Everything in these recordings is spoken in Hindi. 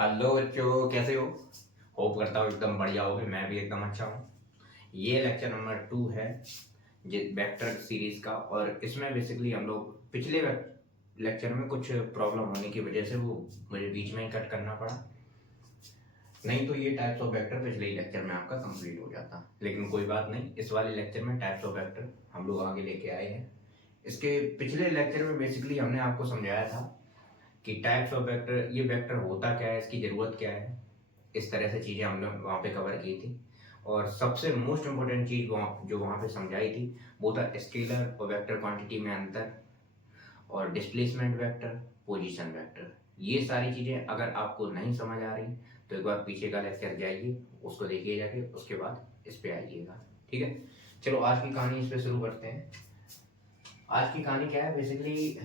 हेलो बच्चों, कैसे हो? होप करता हूँ एकदम बढ़िया होगे। मैं भी एकदम अच्छा हूँ। ये लेक्चर नंबर 2 है वेक्टर सीरीज का। और इसमें बेसिकली हम लोग पिछले लेक्चर में कुछ प्रॉब्लम होने की वजह से वो मुझे बीच में ही कट करना पड़ा। नहीं तो ये टाइप्स ऑफ वेक्टर पिछले ही लेक्चर में आपका कंप्लीट हो जाता। लेकिन कोई बात नहीं, इस वाले लेक्चर में टाइप्स ऑफ वेक्टर हम लोग आगे लेके आए हैं। इसके पिछले लेक्चर में बेसिकली हमने आपको समझाया था कि टाइप्स ऑफ वेक्टर, ये वेक्टर होता क्या है, इसकी ज़रूरत क्या है। इस तरह से चीज़ें हमने वहाँ पे कवर की थी। और सबसे मोस्ट इम्पोर्टेंट चीज़ जो वहाँ पे समझाई थी वो था स्केलर और वेक्टर क्वांटिटी में अंतर, और डिस्प्लेसमेंट वेक्टर, पोजीशन वेक्टर। ये सारी चीज़ें अगर आपको नहीं समझ आ रही तो एक बार पीछे का लेक्चर जाइए, उसको देखिए जाके, उसके बाद इस पे आइएगा। ठीक है, चलो आज की कहानी इस पे शुरू करते हैं। आज की कहानी क्या है? Basically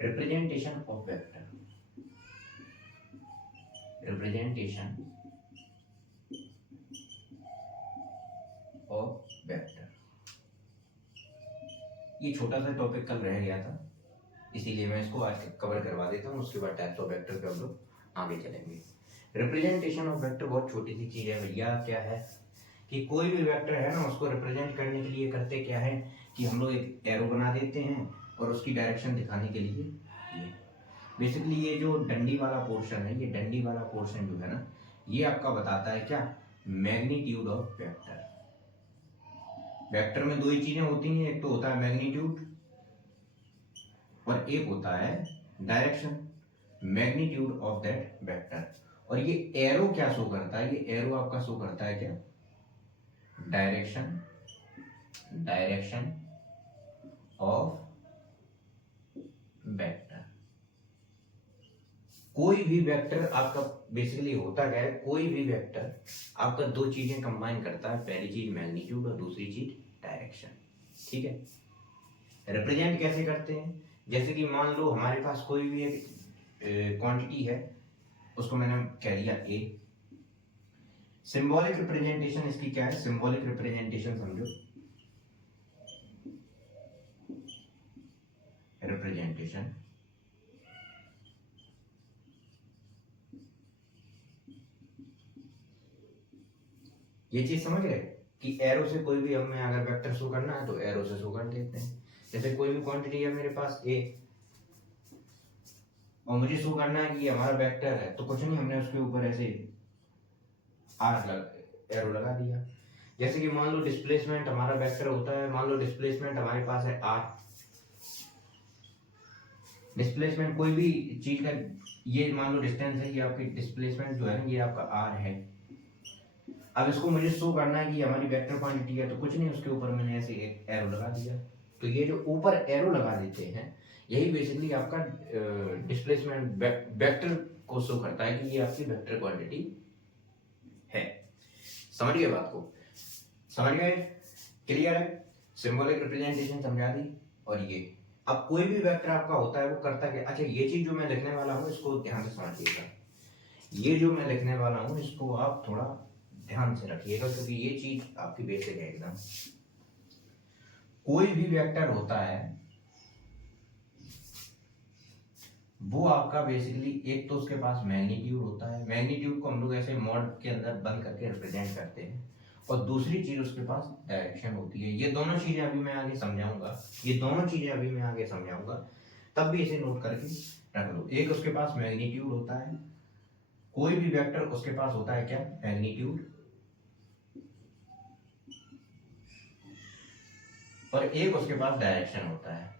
representation of vector. Representation of vector, ये छोटा सा टॉपिक कल रह गया था, इसीलिए मैं इसको आज कवर करवा देता हूँ। उसके बाद टाइप्स ऑफ वेक्टर पे हम लोग आगे चलेंगे। रिप्रेजेंटेशन ऑफ वेक्टर बहुत छोटी सी चीज़ है भैया। क्या है कि कोई भी वेक्टर है ना, उसको रिप्रेजेंट करने के लिए करते क्या है कि हम लोग एक एरो बना देते हैं और उसकी डायरेक्शन दिखाने के लिए ये बेसिकली ये जो डंडी वाला पोर्शन है, ये डंडी वाला पोर्शन जो है ना, ये आपका बताता है क्या? Magnitude of vector. वेक्टर में दो ही चीजें होती हैं, एक तो होता है मैग्नीट्यूड और एक होता है direction. Magnitude of that vector. और ये एरो क्या शो करता है? ये एरो आपका शो करता है क्या? Direction, direction of vector. कोई भी वेक्टर आपका बेसिकली होता क्या है, कोई भी वेक्टर आपका दो चीजें कंबाइन करता है। पहली चीज मैग्नीट्यूड और दूसरी चीज डायरेक्शन। ठीक है, रिप्रेजेंट कैसे करते हैं? जैसे कि मान लो हमारे पास कोई भी एक क्वांटिटी है, उसको मैंने कह दिया ए। सिंबॉलिक रिप्रेजेंटेशन इसकी क्या है? सिंबॉलिक रिप्रेजेंटेशन समझो, रिप्रेजेंटेशन ये चीज समझ रहे कि एरो से कोई भी हमें अगर वेक्टर शो करना है तो एरो से शो कर देते हैं। जैसे कोई भी क्वांटिटी है मेरे पास ए, और मुझे शो करना है कि ये हमारा वेक्टर है, तो कुछ नहीं, हमने उसके ऊपर ऐसे एरो लगा दिया। जैसे कि मान लो डिस्प्लेसमेंट हमारा वेक्टर होता है, मान लो डिस्प्लेसमेंट हमारे पास है आर। डिस्प्लेसमेंट कोई भी चीज का, ये मान लो डिस्टेंस है, ये आपकी डिस्प्लेसमेंट जो है ना, ये आपका आर है। अब इसको मुझे शो करना है कि हमारी वेक्टर क्वांटिटी है, तो कुछ नहीं, उसके ऊपर मैंने ऐसे एक एरो लगा दिया। तो ये जो ऊपर एरो लगा देते हैं, यही बेसिकली आपका डिस्प्लेसमेंट वेक्टर को शो करता है कि ये आपकी वेक्टर क्वांटिटी है। समझ गए बात को? समझ गए? क्लियर है? सिंबॉलिक रिप्रेजेंटेशन समझा दी। और ये अब कोई भी वेक्टर आपका होता है वो करता क्या? अच्छा, ये चीज जो मैं लिखने वाला हूँ इसको ध्यान से समझिएगा। ये जो मैं लिखने वाला हूँ इसको आप थोड़ा ध्यान से रखिएगा, क्योंकि ये चीज आपकी बेसिक है एकदम। कोई भी वेक्टर होता है वो आपका बेसिकली, एक तो उसके पास मैग्नीट्यूड होता है। मैग्नीट्यूड को हम लोग ऐसे मॉड के अंदर बंद करके रिप्रेजेंट करते हैं। और दूसरी चीज उसके पास डायरेक्शन होती है। ये दोनों चीजें अभी मैं आगे समझाऊंगा, ये दोनों चीजें अभी मैं आगे समझाऊंगा, तब भी इसे नोट करके रख लो। एक उसके पास मैग्नीट्यूड होता है, कोई भी वेक्टर उसके पास होता है क्या? मैग्नीट्यूड। और एक उसके पास डायरेक्शन होता है।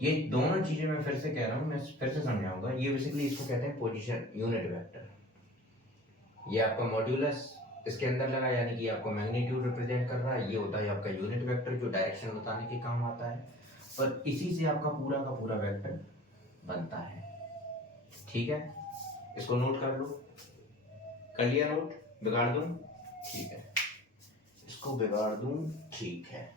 ये दोनों चीजें मैं फिर से कह रहा हूँ, मैं फिर से समझाऊंगा। ये बेसिकली इसको कहते हैं पोजीशन यूनिट वेक्टर। ये आपका मॉड्यूलस इसके अंदर लगा, यानी कि आपको मैग्नीट्यूड रिप्रेजेंट कर रहा है। ये होता है आपका यूनिट वेक्टर जो डायरेक्शन बताने के काम आता है। और इसी से आपका पूरा का पूरा वेक्टर बनता है। ठीक है, इसको नोट कर लो। कर लिया नोट? बिगाड़ दूं? ठीक है, इसको बिगाड़ दूं? ठीक है।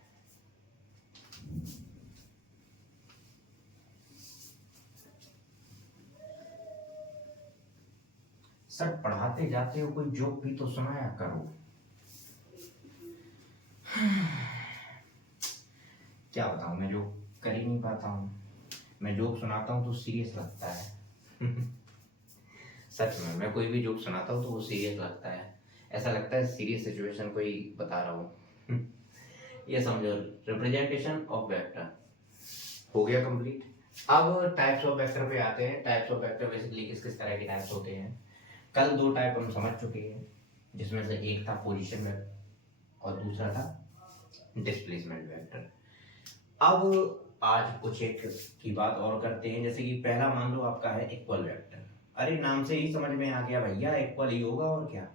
सर पढ़ाते जाते हो, कोई जोक भी तो सुनाया करो। क्या बताऊं, मैं जोक कर ही नहीं पाता हूँ। मैं जोक सुनाता हूँ तो सीरियस लगता है। सच में मैं कोई भी जोक सुनाता हूँ तो वो सीरियस लगता है, ऐसा लगता है सीरियस सिचुएशन कोई बता रहा हूँ। ये समझो, रिप्रेजेंटेशन ऑफ वेक्टर हो गया कंप्लीट। अब टाइप्स ऑफ वेक्टर पे आते हैं। टाइप्स ऑफ वेक्टर बेसिकली किस किस तरह के टाइप्स होते हैं। कल दो टाइप हम समझ चुके हैं, जिसमें से एक था पोजीशन वेक्टर और दूसरा था डिस्प्लेसमेंट वेक्टर। अब आज कुछ एक की बात और करते हैं। जैसे कि पहला मान लो आपका है इक्वल वेक्टर। अरे नाम से ही समझ में आ गया भैया, इक्वल ही होगा और क्या।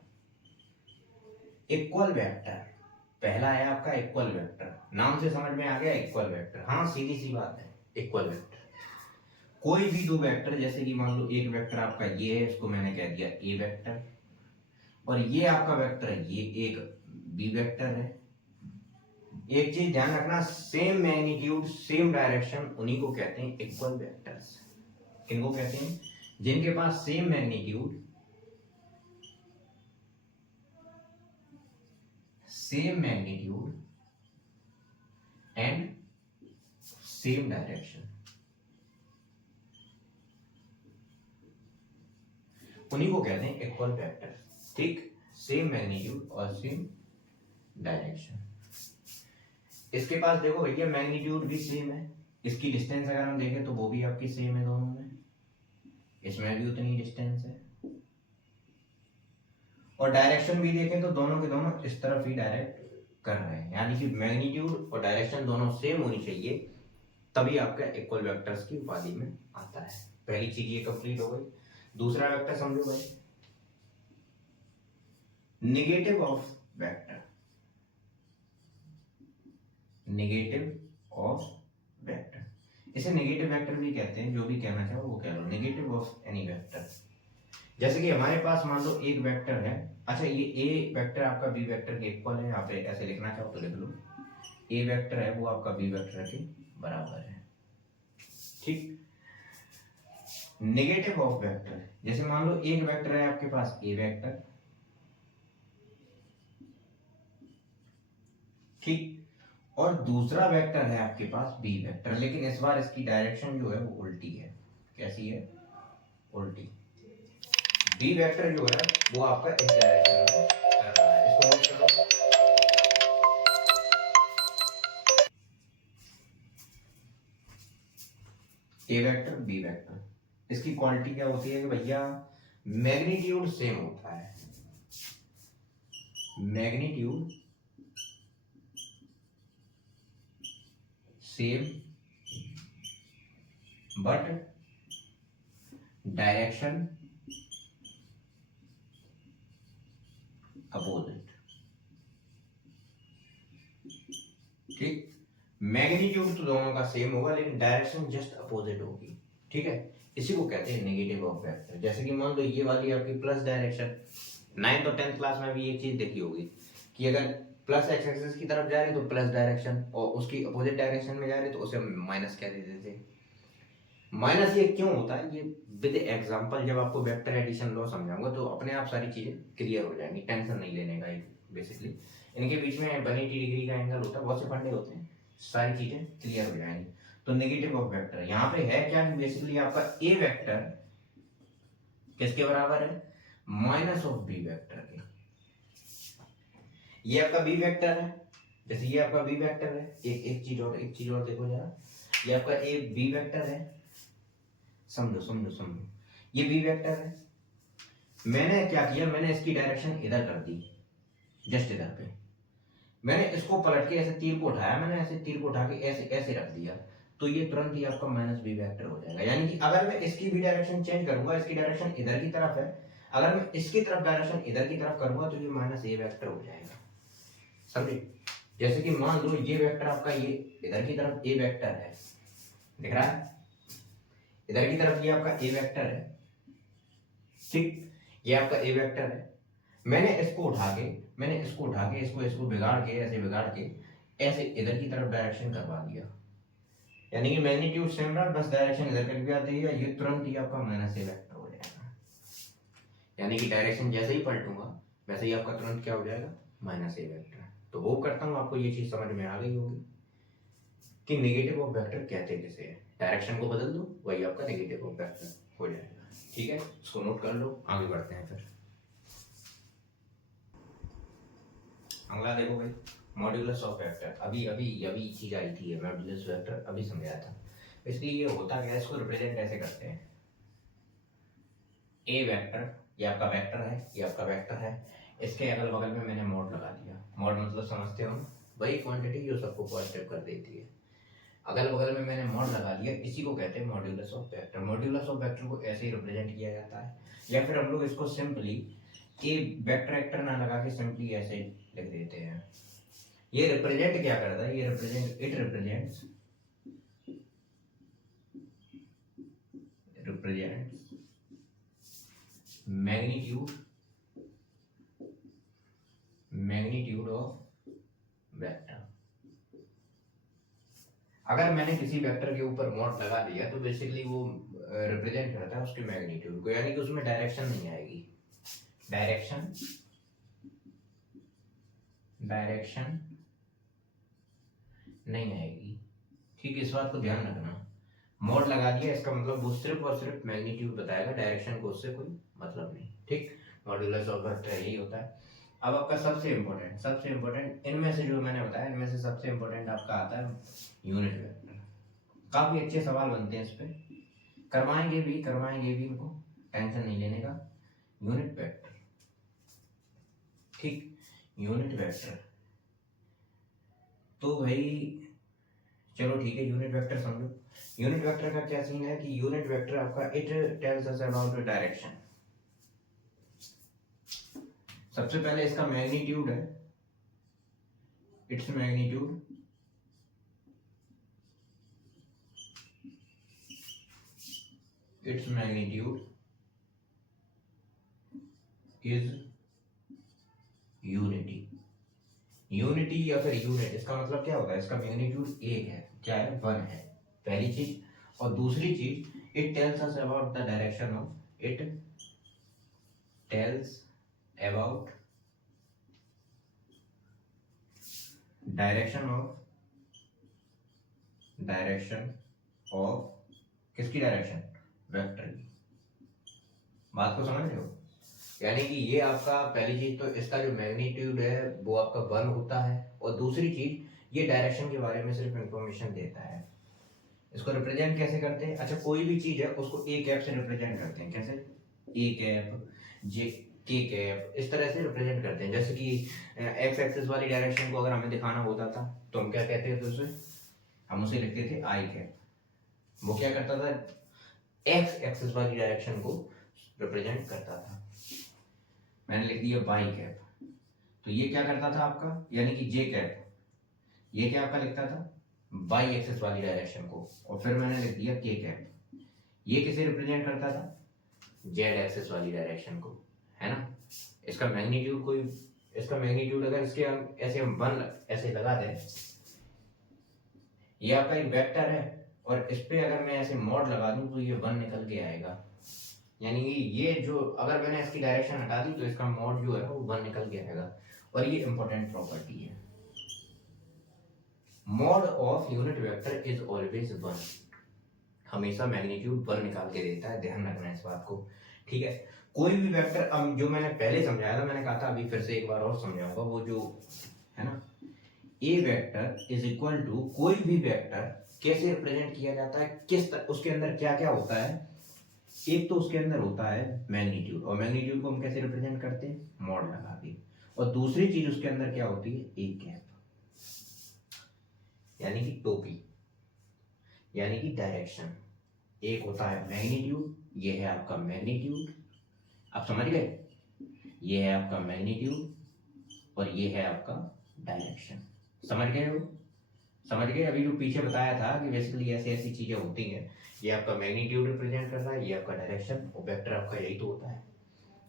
इक्वल वेक्टर पहला है आपका इक्वल वेक्टर, नाम से समझ में आ गया इक्वल वेक्टर। हाँ सीधी सी बात है, इक्वल वेक्टर कोई भी दो वेक्टर, जैसे कि मान लो एक वेक्टर आपका ये है, इसको मैंने कह दिया ए वेक्टर, और ये आपका वेक्टर है, ये एक बी वेक्टर है। एक चीज ध्यान रखना, सेम मैग्नीट्यूड सेम डायरेक्शन, उन्हीं को कहते हैं इक्वल वेक्टर्स। किनको कहते हैं? जिनके पास same magnitude and same direction, उन्हीं को कहते हैं इक्वल वेक्टर। ठीक, सेम मैग्नीट्यूड और सेम डायरेक्शन। इसके पास देखो भैया मैग्नीट्यूड भी सेम है, इसकी डिस्टेंस अगर हम देखें तो वो भी आपकी सेम है दोनों में, इसमें भी उतनी डिस्टेंस है, और डायरेक्शन भी देखें तो दोनों के दोनों इस तरफ ही डायरेक्ट कर रहे हैं, यानी कि मैग्नीट्यूड और डायरेक्शन दोनों सेम होनी चाहिए, तभी आपका इक्वल वेक्टर्स की उपाधि में आता है। पहली चीज ये कंप्लीट हो गई। दूसरा वेक्टर समझो भाई, negative of vector. Negative of vector, इसे नेगेटिव वेक्टर भी कहते हैं, जो भी कहना चाहो वो कह लो, नेगेटिव ऑफ एनी वेक्टर। जैसे कि हमारे पास मान लो एक वेक्टर है, अच्छा ये ए वेक्टर आपका बी वेक्टर के इक्वल है, यहाँ पे ऐसे लिखना चाहो तो लिख लो, ए वेक्टर है वो आपका बी वेक्टर के बराबर है। ठीक, नेगेटिव ऑफ वेक्टर, जैसे मान लो एक वेक्टर है आपके पास ए वेक्टर, ठीक, और दूसरा वेक्टर है आपके पास बी वेक्टर, लेकिन इस बार इसकी डायरेक्शन जो है वो उल्टी है। कैसी है? उल्टी। बी वेक्टर जो है वो आपका इस डायरेक्शन में कर रहा है, इसको नोट करो। ए वेक्टर बी वेक्टर, इसकी क्वालिटी क्या होती है कि भैया मैग्नीट्यूड सेम होता है, magnitude same but direction opposite. ठीक, मैग्नीट्यूड तो दोनों का सेम होगा लेकिन डायरेक्शन जस्ट अपोजिट होगी। ठीक है, इसी को कहते हैं नेगेटिव ऑफ वेक्टर। जैसे कि मान लो ये वाली आपकी प्लस डायरेक्शन, 9th और 10th क्लास में भी एक चीज देखी होगी कि अगर प्लस एक्स एक्सिस की तरफ जा रहे तो प्लस डायरेक्शन, और उसकी अपोजिट डायरेक्शन में जा रहे तो उसे माइनस कह देते थे। माइनस ये क्यों होता है, ये विद एग्जांपल जब आपको वेक्टर एडिशन लॉ समझाऊंगा तो अपने आप सारी चीजें क्लियर हो जाएंगी, टेंशन नहीं लेने का। बेसिकली इनके बीच में 180 डिग्री का एंगल होता है, बहुत से फंडे होते हैं, सारी चीजें क्लियर हो जाएंगी। तो नेगेटिव ऑफ वेक्टर यहाँ पे है क्या कि बेसिकली आपका ए वेक्टर किसके बराबर है? माइनस ऑफ बी वेक्टर के। ये आपका बी वेक्टर है, जैसे ये आपका बी वेक्टर है, एक चीज और देखो जरा, ये आपका ए बी वेक्टर है, समझो समझो समझो, ये बी वेक्टर है। मैंने क्या किया, मैंने इसकी डायरेक्शन इधर कर दी, जस्ट इधर पे मैंने इसको पलट के ऐसे तीर को उठाया, मैंने ऐसे तीर को उठा के ऐसे ऐसे रख दिया, तो ये तुरंत ही आपका माइनस बी वेक्टर हो जाएगा। यानी कि अगर मैं इसकी भी डायरेक्शन चेंज करूंगा, इसकी डायरेक्शन इधर की तरफ है, अगर मैं इसकी तरफ डायरेक्शन इधर की तरफ करूंगा तो ये माइनस ए वेक्टर हो जाएगा। समझे? जैसे कि मान लो ये वेक्टर आपका ये इधर की तरफ ए वेक्टर है, दिख रहा है? इधर की तरफ ये आपका ए वेक्टर है, ठीक, ये आपका ए वेक्टर है। मैंने इसको उठा के इसको बिगाड़ के ऐसे इधर की तरफ डायरेक्शन करवा दिया, यानी कि मैग्नीट्यूड सेम रहा, बस डायरेक्शन इधर कर दिया, तो ये तुरंत ही आपका माइनस ए वेक्टर हो जाएगा। यानी कि डायरेक्शन जैसे ही पलटूंगा वैसे ही आपका तुरंत क्या हो जाएगा? माइनस ए वेक्टर। तो वो करता हूँ, आपको ये चीज समझ में आ गई होगी कि नेगेटिव ऑफ वेक्टर कहते किसे है। डायरेक्शन को बदल दो, वही आपका नेगेटिव ऑफ वेक्टर हो जाएगा। ठीक है, इसको नोट कर लो, आगे बढ़ते हैं फिर। अगला देखो भाई, मॉड्यूलस ऑफ वेक्टर। अभी अभी अभी चीज आई थी, मॉड्यूलस वेक्टर अभी समझाया था। इसलिए ये होता क्या है, इसको रिप्रेजेंट कैसे करते हैं। ए वेक्टर, ये आपका वेक्टर है, ये आपका वेक्टर है, इसके अगल बगल में मैंने मॉड लगा दिया। मॉड मतलब समझते हो, वही क्वांटिटी जो सबको पॉजिटिव कर देती है। अगल बगल में मैंने मॉड लगा दिया, इसी को कहते हैं modulus of vector. Modulus of vector को ऐसे ही रिप्रेजेंट किया जाता है, या फिर हम लोग इसको सिंपली ए वेक्टर वेक्टर ना लगा के सिंपली ऐसे लिख देते हैं। ये रिप्रेजेंट क्या करता है, ये represent, it represents magnitude of vector. अगर मैंने किसी वेक्टर के ऊपर मॉड लगा दिया तो बेसिकली वो रिप्रेजेंट करता है उसके मैग्नीट्यूड को, यानी कि उसमें डायरेक्शन नहीं आएगी। डायरेक्शन नहीं आएगी, ठीक है, इस बात को ध्यान रखना। मॉड लगा दिया, इसका मतलब वो सिर्फ और सिर्फ मैग्नीट्यूड बताएगा, डायरेक्शन को उससे कोई मतलब नहीं, ठीक। मॉड्यूलस ऑफ वेक्टर यही होता है। अब आपका सबसे इंपॉर्टेंट इनमें से जो मैंने बताया, इनमें से सबसे इंपॉर्टेंट आपका आता है यूनिट वेक्टर। काफी अच्छे सवाल बनते हैं इस पे, करवाएंगे भी इनको, टेंशन नहीं लेने का। यूनिट वेक्टर, ठीक, यूनिट वेक्टर। तो भाई चलो ठीक है, यूनिट वेक्टर समझो। यूनिट वेक्टर का क्या सीन है कि यूनिट वेक्टर आपका it tells us about the direction. सबसे पहले इसका मैग्नीट्यूड है, इट्स मैग्नीट्यूड इज यूनिटी या फिर यूनिट, इसका मतलब क्या होता है, इसका मैग्नीट्यूड एक है, क्या है, 1 है, पहली चीज। और दूसरी चीज, it tells us about the direction of, it tells about direction of किसकी डायरेक्शन, वेक्टर की। बात को समझ रहे हो, यानी कि ये आपका पहली चीज तो इसका जो मैग्नीट्यूड है वो आपका 1 होता है, और दूसरी चीज ये डायरेक्शन के बारे में सिर्फ इंफॉर्मेशन देता है। इसको रिप्रेजेंट कैसे करते हैं, अच्छा कोई भी चीज है उसको ए कैप से रिप्रेजेंट करते हैं, कैसे, ए कैप, जे के कैप, इस तरह से रिप्रेजेंट करते हैं। जैसे कि एक्स एक्सिस वाली डायरेक्शन को अगर हमें दिखाना होता था तो हम क्या कहते थे उसे, हम उसे लिखते थे आई कैप। वो क्या करता था, एक्स एक्सिस वाली डायरेक्शन को रिप्रेजेंट करता था। मैंने लिख दिया वाई कैप, तो ये क्या करता था आपका, यानी कि जे कैप, ये क्या आपका लिखता था वाई एक्सिस वाली डायरेक्शन को, और फिर मैंने लिख दिया के कैप, ये किसे रिप्रेजेंट करता था, जेड एक्सिस वाली डायरेक्शन को, है ना। इसका मैग्नीट्यूड अगर इसके हम ऐसे हम 1 ऐसे लगा दें, ये आपका एक वेक्टर है, और इस पे अगर मैं ऐसे मॉड लगा दूं तो ये 1 निकल के आएगा, यानी कि ये जो अगर मैंने इसकी डायरेक्शन हटा दी तो इसका मॉड जो है वो 1 निकल के आएगा। और ये इंपॉर्टेंट प्रॉपर्टी है, mod of unit vector is always 1, हमेशा मैग्नीट्यूड 1 निकाल के देता है, ध्यान रखना है इस बात को, ठीक है। कोई भी वेक्टर, अब जो मैंने पहले समझाया था, मैंने कहा था अभी फिर से एक बार और समझाऊंगा, वो जो है ना, ए वेक्टर इज इक्वल टू, कोई भी वेक्टर कैसे रिप्रेजेंट किया जाता है, उसके अंदर क्या क्या होता है। एक तो उसके अंदर होता है मैग्नीट्यूड, और मैग्नीट्यूड को हम कैसे रिप्रेजेंट करते हैं, मॉड लगा के। और दूसरी चीज उसके अंदर क्या होती है, ए कैप, यानी कि टोपी, यानी कि डायरेक्शन। एक होता है मैग्नीट्यूड, ये है आपका मैग्नीट्यूड, आप समझ गए, ये है आपका मैग्नीट्यूड और ये है आपका डायरेक्शन, समझ गए हो, समझ गए। अभी जो पीछे बताया था कि बेसिकली ऐसी ऐसी चीजें होती हैं, ये आपका मैग्नीट्यूड रिप्रेजेंट कर रहा है, ये आपका डायरेक्शन, और वेक्टर आपका यही तो होता है।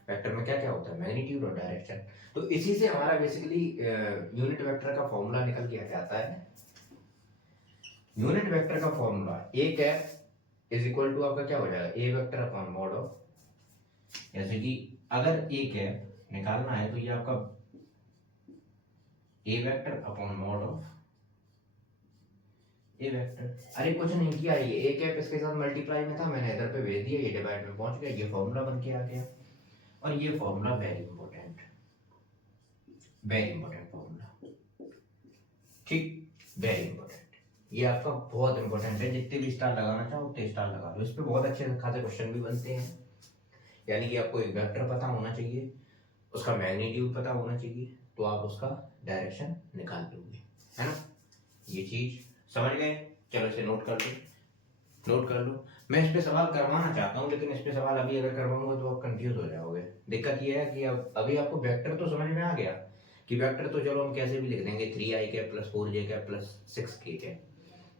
वेक्टर में क्या क्या होता है, मैग्नीट्यूड और डायरेक्शन। तो इसी से हमारा बेसिकली यूनिट वेक्टर का फॉर्मूला निकल के आता है। यूनिट वेक्टर का formula A cap is equal to आपका क्या हो जाएगा, A vector upon mod of, जैसे कि अगर ए कैप निकालना है तो ये आपका A vector upon mod of A vector, अरे कुछ नहीं किया, ये ए कैप इसके साथ मल्टीप्लाई में था, मैंने इधर पे भेज दिया, ये डिवाइड में पहुंच गया, ये फॉर्मूला बन के आ गया। और ये formula very important, very important formula, ठीक, वेरी इंपॉर्टेंट। ये आपका बहुत इंपॉर्टेंट है, जितने भी स्टार लगाना चाहो उतने स्टार लगा लो, इस पे बहुत अच्छे खासे क्वेश्चन भी बनते हैं। यानी कि आपको एक वेक्टर पता होना चाहिए, उसका मैग्नीट्यूड पता होना चाहिए, तो आप उसका डायरेक्शन निकाल लोगे, है ना। ये चीज समझ गए, चलो इसे नोट कर लो, नोट कर लो। मैं इस पे सवाल करवाना चाहता हूँ, लेकिन इस पे सवाल अभी अगर करवाऊंगा तो आप कंफ्यूज हो जाओगे। दिक्कत ये है कि अब अभी आपको वेक्टर तो समझ में आ गया कि वेक्टर तो चलो हम कैसे भी लिख देंगे, 3i cap plus 4j cap plus 6k cap,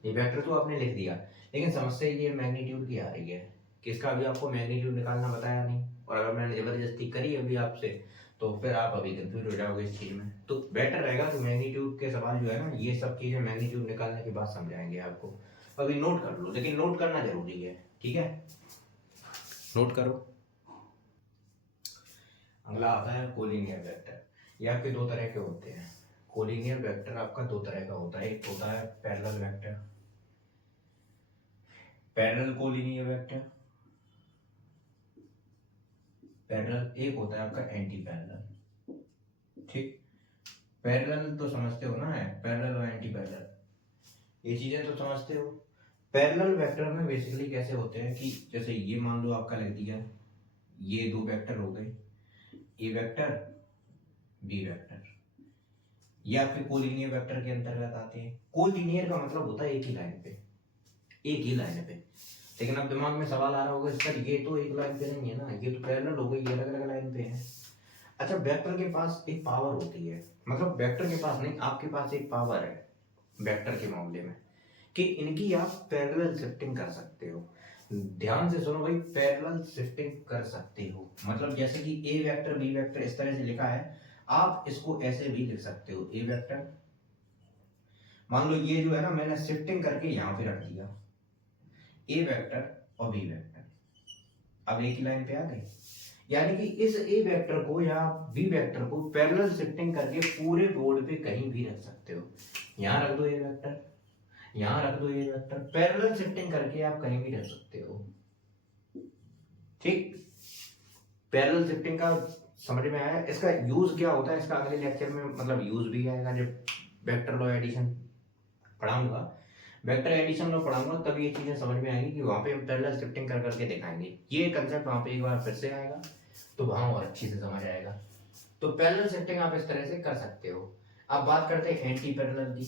ये वेक्टर तो आपने लिख दिया। लेकिन समस्या ये मैग्नीट्यूड की आ रही है कि इसका अभी आपको मैग्नीट्यूड निकालना बताया नहीं, और अगर मैंने जबरदस्ती करी अभी आपसे तो फिर आप अभी कंफ्यूज हो जाओगे इस चीज में। तो बेटर रहेगा कि मैग्नीट्यूड के सवाल जो है ना, ये सब चीजें मैग्नीट्यूड निकालने के बाद समझाएंगे आपको, अभी नोट कर लो, लेकिन नोट करना जरूरी है, ठीक है, नोट करो। अगला आता है कोलिनियर वेक्टर। ये आपके दो तरह के होते हैं, कोलिनियर वेक्टर आपका दो तरह का होता है, एक होता है parallel vector, parallel collinear vector, parallel, एक होता है आपका एंटी पैरेलल, ठीक। पैरेलल तो समझते हो ना, है पैरेलल और एंटी पैरेलल, ये चीजें तो समझते हो। पैरेलल वेक्टर में बेसिकली कैसे होते हैं कि जैसे ये मान लो आपका लिख दिया, ये दो वेक्टर हो गए, ए वेक्टर बी वेक्टर, ये आपके कोलिनियर वेक्टर के अंतर्गत आते हैं। कोलिनियर का मतलब होता है एक ही लाइन पे, एक ही लाइन पे। लेकिन अब दिमाग में सवाल आ रहा होगा सर ये तो एक लाइन पे नहीं है ना, ये तो पैरेलल हो गई, ये अलग अलग लाइन पे है। अच्छा, वेक्टर के पास एक पावर होती है, मतलब वेक्टर के पास नहीं, आपके पास एक पावर है वेक्टर के मामले में कि इनकी आप पैरेलल शिफ्टिंग कर सकते हो। ध्यान से सुनो भाई, पैरेलल शिफ्टिंग कर सकते हो मतलब जैसे कि ए वेक्टर बी वेक्टर इस तरह से लिखा है, आप इसको ऐसे भी लिख सकते हो, ए वेक्टर, मान लो ये जो है ना मैंने शिफ्टिंग करके यहाँ पे रख दिया, ए वेक्टर और बी वेक्टर, अब एक ही लाइन पे आ गए। यानी कि इस ए वेक्टर को या बी वेक्टर को पैरेलल शिफ्टिंग करके पूरे बोर्ड पे कहीं भी रख सकते हो, यहाँ रख दो ए वेक्टर, यहाँ रख दो ए वेक्टर, पैरेलल शिफ्टिंग करके आप कहीं भी रख सकते हो, ठीक। पैरेलल शिफ्टिंग का समझ में आया, इसका यूज क्या होता है, इसका अगले लेक्चर में मतलब यूज भी आएगा जब वेक्टर लॉ एडिशन पढ़ाऊंगा, वेक्टर एडिशन में पढ़ाऊंगा तब ये चीजें समझ में आएगी कि वहां पे हम पैरेलल शिफ्टिंग कर करके दिखाएंगे, ये कंसेप्ट वहां पे एक बार फिर से आएगा तो वहां और अच्छी से समझ आएगा। तो पैरेलल शिफ्टिंग आप इस तरह से कर सकते हो। अब बात करते हैं एंटी पैरेलल की,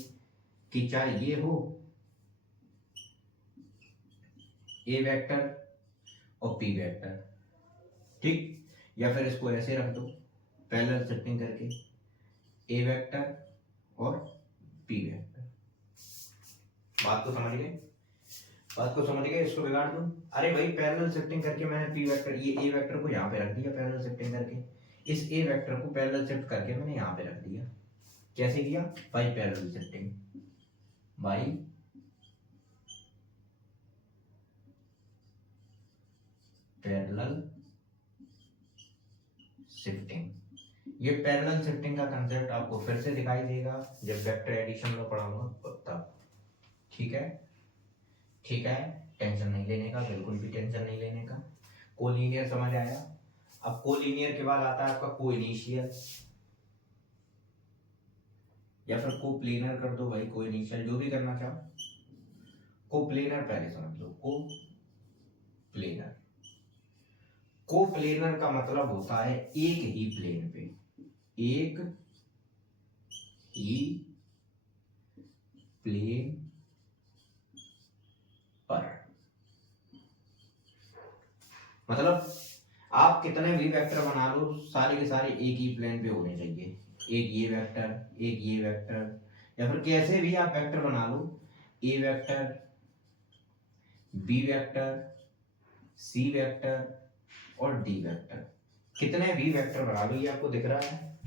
कि चाहे ये हो ए वेक्टर और पी वेक्टर, ठीक, या फिर इसको ऐसे रख दो पैरेलल शिफ्टिंग करके ए वेक्टर और पी वेक्टर। बात को समझ गए, बात को समझ गए, इसको बिगाड़ दूं, अरे भाई पैरेलल शिफ्टिंग करके मैंने पी वेक्टर, ये ए वेक्टर को यहाँ पे रख दिया पैरेलल शिफ्टिंग करके, इस ए वेक्टर को पैरेलल शिफ्ट करके मैंने यहाँ पे रख दिया, कैसे किया, by parallel shifting, by parallel shifting. ये पैरेलल शिफ्टिंग का कंसेप्ट आपको फिर से दिखाई देगा जब वेक्टर एडिशन में पढ़ाऊंगा तब, ठीक है, ठीक है, टेंशन नहीं लेने का, बिल्कुल भी टेंशन नहीं लेने का। कोलिनियर समझ आया। अब कोलिनियर के बाद आता है आपका कोइनिशियल, या फिर कोप्लेनर कर दो भाई, कोइनिशियल जो भी करना चाहो। कोप्लेनर पहले समझ लो, कोप्लेनर, कोप्लेनर का मतलब होता है एक ही प्लेन पे, एक ही प्लेन पर, मतलब आप कितने भी वेक्टर बना लो सारे के सारे एक ही प्लेन पे होने चाहिए, एक ये वेक्टर, एक ये वेक्टर, या फिर कैसे भी आप वेक्टर बना लो, ए vector, B vector, C vector और डी वेक्टर, कितने भी वेक्टर बना लो, ये आपको दिख रहा है,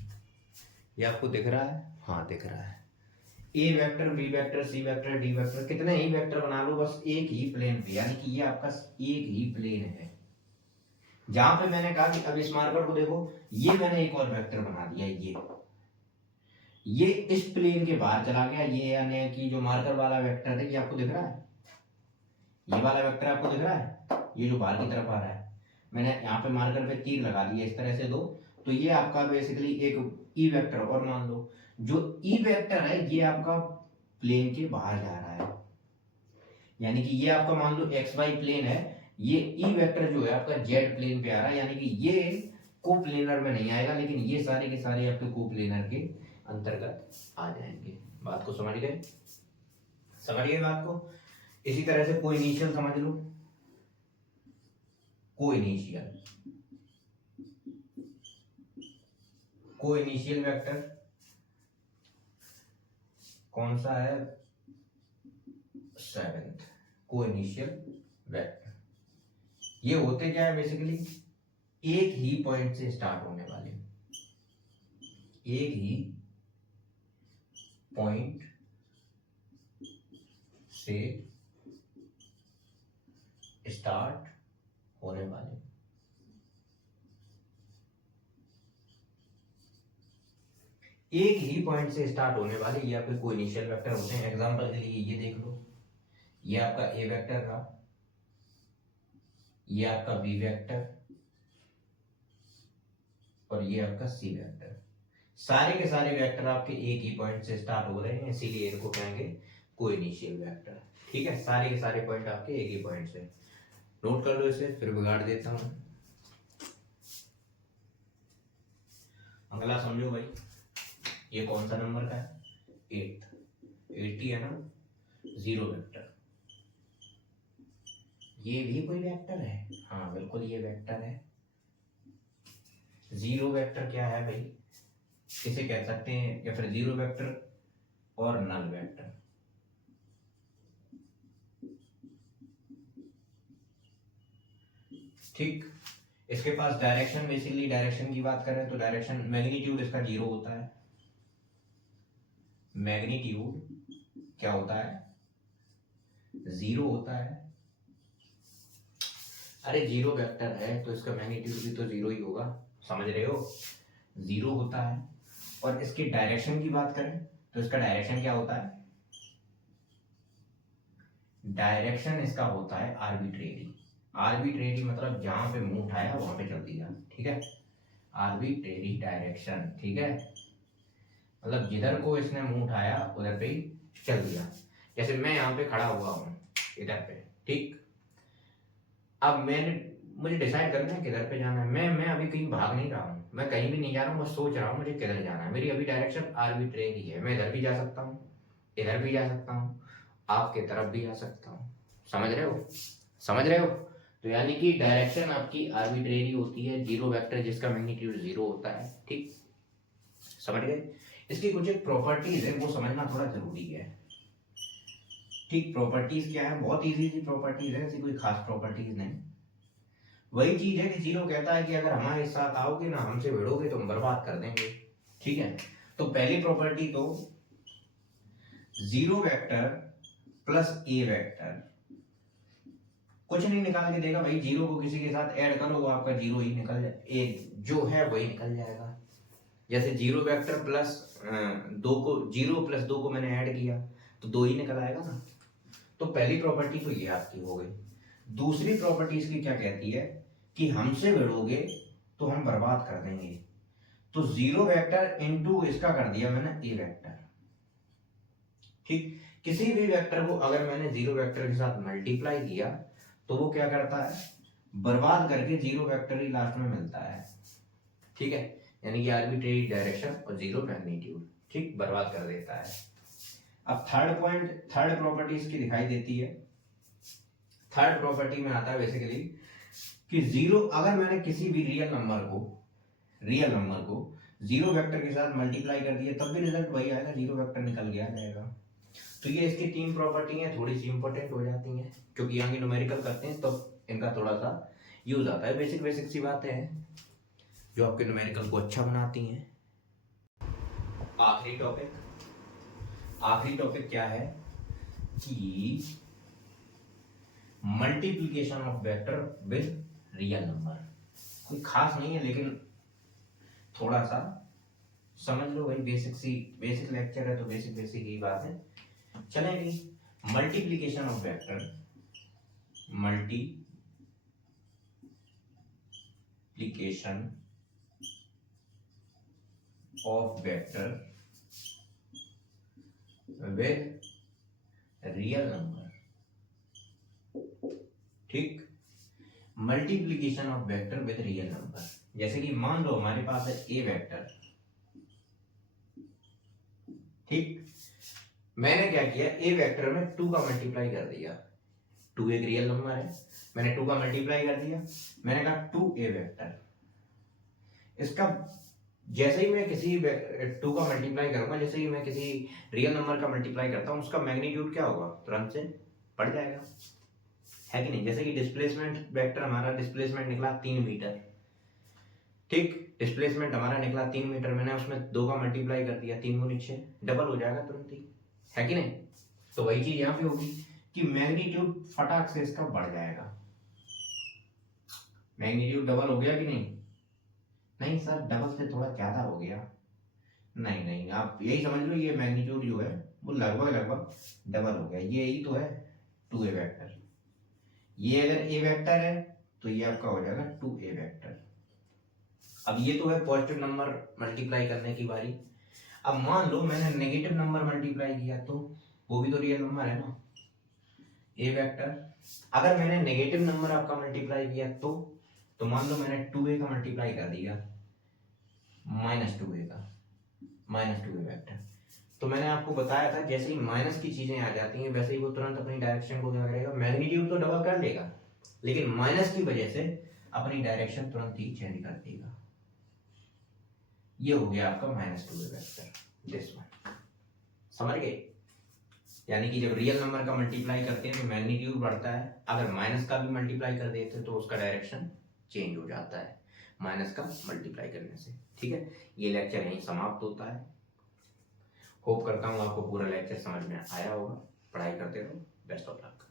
ये आपको दिख रहा है, हाँ दिख रहा है, A vector B vector C vector D vector, कितने ही वेक्टर बना लो बस एक ही प्लेन पे, यानी कि ये आपका एक ही प्लेन है। जहां पे मैंने कहा कि अब इस मार्कर को देखो, ये मैंने एक और वेक्टर बना दिया, ये इस प्लेन के बाहर चला गया, ये यानी कि जो मार्कर वाला वेक्टर है ये आपको दिख रहा है, ये वाला वेक्टर आपको दिख रहा है, ये जो बाहर की तरफ आ रहा है, मैंने यहाँ पे मार्कर पे तीर लगा दिए इस तरह से दो, तो ये आपका बेसिकली एक ई वेक्टर। और मान लो जो ई वेक्टर है ये आपका प्लेन के बाहर जा रहा है, यानी कि ये आपका मान लो एक्स वाई प्लेन है, ये ई वेक्टर जो है आपका जेड प्लेन पे आ रहा है, यानी कि ये कोप्लेनर में नहीं आएगा, लेकिन ये सारे के सारे आपके कोप्लेनर के अंतर्गत आ जाएंगे। बात को समझ गए? समझ गए बात को? इसी तरह से कोइनिशियल समझ लो, कोइनिशियल, कोइनिशियल वेक्टर कौन सा है? 7th कोइनिशियल vector. ये होते क्या है बेसिकली? एक ही पॉइंट से स्टार्ट होने वाले, एक ही पॉइंट से स्टार्ट होने वाले, एक ही पॉइंट से स्टार्ट होने वाले ये आपके कोइनिशियल वेक्टर होते हैं। एग्जांपल के लिए ये देख लो, ये आपका ए वेक्टर था, ये आपका बी वेक्टर और ये आपका सी वेक्टर। सारे के सारे वेक्टर आपके एक ही पॉइंट से स्टार्ट हो रहे हैं, इसीलिए इनको कहेंगे कोइनिशियल वेक्टर। ठीक है, सारे के सारे पॉइंट आपके एक ही पॉइंट से। नोट कर लो इसे, फिर बिगाड़ देता हूं। अगला समझो भाई, ये कौन सा नंबर का है? 8 ही है ना? जीरो वेक्टर, ये भी कोई वेक्टर है? हाँ बिल्कुल ये वेक्टर है। जीरो वेक्टर क्या है भाई? इसे कह सकते हैं या फिर जीरो वेक्टर और नल वेक्टर। ठीक, इसके पास डायरेक्शन, बेसिकली डायरेक्शन की बात करें तो डायरेक्शन मैग्नीट्यूड इसका जीरो होता है। मैग्नीट्यूड क्या होता है? जीरो होता है। अरे जीरो वेक्टर है तो इसका मैग्नीट्यूड भी तो जीरो ही होगा, समझ रहे हो? जीरो होता है। और इसकी डायरेक्शन की बात करें तो इसका डायरेक्शन क्या होता है? डायरेक्शन इसका होता है आर्बिट्रेरी। आर्बिट्रेरी मतलब जहां पे मुंह उठाया वहां पे चल दिया। ठीक है, आर्बिट्रेरी डायरेक्शन। ठीक है, मतलब जिधर को इसने मुंह उठाया उधर पे ही चल दिया। जैसे मैं यहाँ पे खड़ा हुआ हूँ इधर पे, ठीक, अब मुझे डिसाइड करना है किधर पे जाना है। मैं अभी कहीं भाग नहीं रहा हूँ, मैं कहीं भी नहीं जा रहा हूँ, बस सोच रहा हूँ मुझे किधर जाना है। मेरी अभी डायरेक्शन आर्बिट्रेरी है, मैं इधर भी जा सकता हूँ, इधर भी जा सकता हूँ, आपके तरफ भी जा सकता हूँ। समझ रहे हो? समझ रहे हो? तो यानी कि डायरेक्शन आपकी आर्बिट्रेरी होती है, जीरो वेक्टर जिसका मैग्नीट्यूड जीरो होता है। ठीक, समझ गए? इसकी कुछ एक प्रॉपर्टीज है, वो समझना थोड़ा जरूरी है। ठीक, प्रॉपर्टीज क्या है? बहुत इजी सी प्रॉपर्टीज है, ऐसी कोई खास प्रॉपर्टीज नहीं। वही चीज है कि जीरो कहता है कि अगर हमारे साथ आओगे ना, हमसे भिड़ोगे तो हम बर्बाद कर देंगे। ठीक है, तो पहली प्रॉपर्टी तो जीरो वेक्टर प्लस ए वेक्टर कुछ नहीं निकाल के देगा भाई। जीरो को किसी के साथ ऐड करो, वो आपका जीरो ही निकल जाए, ए जो है वही निकल जाएगा। जैसे जीरो वेक्टर प्लस दो को, जीरो प्लस दो को मैंने ऐड किया तो दो ही निकल आएगा ना। तो पहली प्रॉपर्टी तो ये आपकी हो गई। दूसरी प्रॉपर्टी इसकी क्या कहती है कि हमसे भिड़ोगे तो हम बर्बाद कर देंगे। तो जीरो वेक्टर इनटू इसका कर दिया मैंने ए वेक्टर। ठीक, किसी भी वेक्टर को अगर मैंने जीरो वेक्टर के साथ मल्टीप्लाई किया तो वो क्या करता है? बर्बाद करके जीरो वेक्टर ही लास्ट में मिलता है। ठीक है, यानी कि आर्बिट्रेरी डायरेक्शन और जीरो मैग्नीट्यूड, ठीक, बर्बाद कर देता है। अब थर्ड पॉइंट, थर्ड प्रॉपर्टी इसकी दिखाई देती है। थर्ड प्रॉपर्टी में आता है बेसिकली कि जीरो, अगर मैंने किसी भी रियल नंबर को जीरो वेक्टर के साथ मल्टीप्लाई कर दिया तब भी रिजल्ट वही आएगा, जीरो वेक्टर निकल गया जाएगा। तो ये इसकी तीन प्रॉपर्टी हैं, थोड़ी सी इंपॉर्टेंट हो जाती हैं क्योंकि यहाँ की न्यूमेरिकल करते हैं तो इनका थोड़ा सा यूज आता है। बेसिक सी बातें हैं जो आपके न्यूमेरिकल को अच्छा बनाती हैं। आखिरी टॉपिक क्या है कि multiplication of vector with real number. कोई खास नहीं है लेकिन थोड़ा सा समझ लो भाई, बेसिक लेक्चर है तो बेसिक ही बात है, चलेगी। Multiplication of vector, multiplication of vector with real number, ठीक। Multiplication of vector with real number, जैसे कि मान लो हमारे पास है ए वेक्टर, ठीक। मैंने क्या किया, ए वेक्टर में 2 का मल्टीप्लाई कर दिया, 2 एक रियल नंबर है, मैंने 2 का मल्टीप्लाई कर दिया, मैंने कहा 2a वेक्टर। इसका जैसे ही मैं किसी 2 का मल्टीप्लाई करूंगा, जैसे ही मैं किसी रियल नंबर का मल्टीप्लाई करता हूं, उसका मैग्नीट्यूड क्या होगा, तुरंत से बढ़ जाएगा, है कि नहीं। जैसे कि डिस्प्लेसमेंट वेक्टर, हमारा डिस्प्लेसमेंट निकला 3 मीटर, ठीक। डिस्प्लेसमेंट हमारा निकला 3 मीटर, मैंने उसमें 2 का मल्टीप्लाई कर दिया, 3 गुनी 6, डबल हो जाएगा तुरंत ही, है कि नहीं। तो वही चीज यहाँ पे होगी कि मैग्नीट्यूड फटाक से इसका बढ़ जाएगा। मैग्नीट्यूड डबल हो गया कि नहीं, नहीं सर डबल से थोड़ा ज्यादा हो गया, नहीं नहीं, आप यही समझ लो, ये मैग्नीट्यूड जो है वो लगभग डबल हो गया। ये ही तो है 2a वेक्टर, ये अगर a वेक्टर है तो ये आपका हो जाएगा 2a वेक्टर। अब ये तो है पॉजिटिव नंबर मल्टीप्लाई करने की बारी। अब मान लो मैंने नेगेटिव नंबर मल्टीप्लाई किया, तो वो भी तो रियल नंबर है ना, ए वेक्टर। अगर मैंने नेगेटिव नंबर आपका मल्टीप्लाई किया तो मान लो मैंने 2a का मल्टीप्लाई कर दिया, -2a का, -2a वेक्टर। तो मैंने आपको बताया था जैसे ही माइनस की चीजें आ जाती हैं, वैसे ही वो तुरंत अपनी डायरेक्शन को क्या करेगा, मैग्नीट्यूड तो डबल कर लेगा, लेकिन माइनस की वजह से अपनी डायरेक्शन तुरंत ही चेंज कर देगा। ये हो गया आपका -2a वेक्टर, दिस वन, समझ गए। यानी कि जब रियल नंबर का मल्टीप्लाई करते हैं तो मैग्नीट्यूड बढ़ता है, अगर माइनस का भी मल्टीप्लाई कर देते हैं तो उसका डायरेक्शन चेंज हो जाता है माइनस का मल्टीप्लाई करने से, ठीक है। ये लेक्चर यहीं समाप्त होता है। होप करता हूँ आपको पूरा लेक्चर समझ में आया होगा। पढ़ाई करते रहो, बेस्ट ऑफ लक।